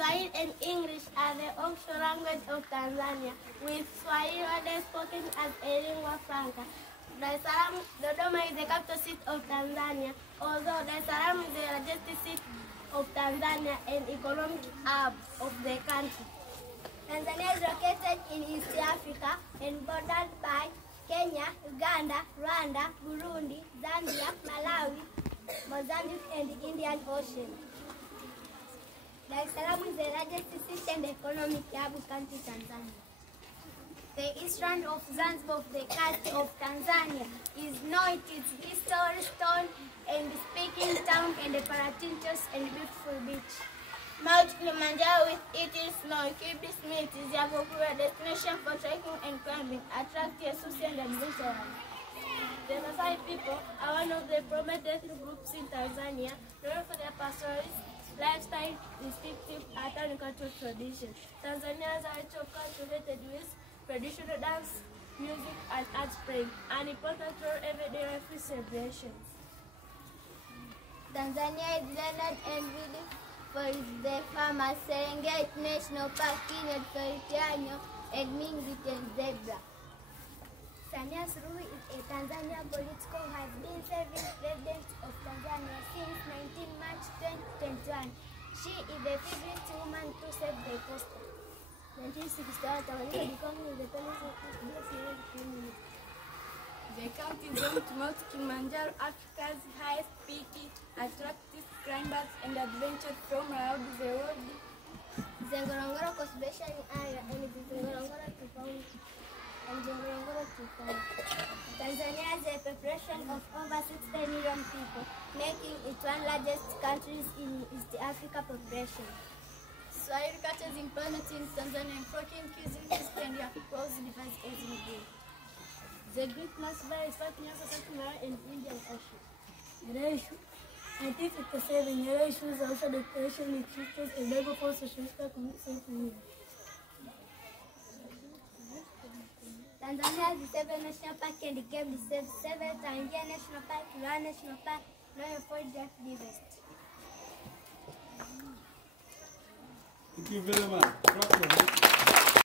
Swahili and English are the official language of Tanzania, with Swahili spoken as a lingua franca. Dar es Salaam, Dodoma is the capital city of Tanzania, although Dar es Salaam is the largest city of Tanzania and economic hub of the country. Tanzania is located in East Africa and bordered by Kenya, Uganda, Rwanda, Burundi, Zambia, Malawi, Mozambique, and the Indian Ocean. Dar es Salaam is the largest city and economic hub country, Tanzania. The eastern of Zanzibar of the coast of Tanzania is known its historic stone and speaking town and the Paratintos and beautiful beach. Mount Kilimanjaro with its snow capped summit is a popular destination for trekking and climbing, attracting enthusiasts and adventurers. The Maasai people are one of the prominent groups in Tanzania, known for their pastoralist lifestyle, distinctive art and cultural traditions. Tanzania has a rich culture related with traditional dance, music, and art playing an important role in everyday life celebrations. Tanzania is renowned and beautiful for the famous Serengeti National Park, Kenya, Soritano, and Mingi and Zebra. Samia Suluhu is a Tanzanian political who has been serving president of Tanzania since 19 March 2021. She is the favorite woman to serve the post. 1961, Tanganyika became independent of the The county is home to Mount Kilimanjaro, Africa's highest peak, attractive climbers and adventures from around the world. The Ngorongoro Conservation Area and the Ngorongoro to Tanzania has a population of over 60 million people, making it one of the largest countries in East Africa population. Swahili culture is important in Tanzania, and cooking, cuisine, history, and across diverse ethnic groups. The Great Rift Valley is found in South America and Indian Ocean. Nyerere, 1957, Nyerere issues also declaration with Christians and labor for socialistic community. Tanzania has 7 national parks and game reserves, 7 Tanzania National Park, Ruaha National Park, Royal Forest Forest. Thank you very much.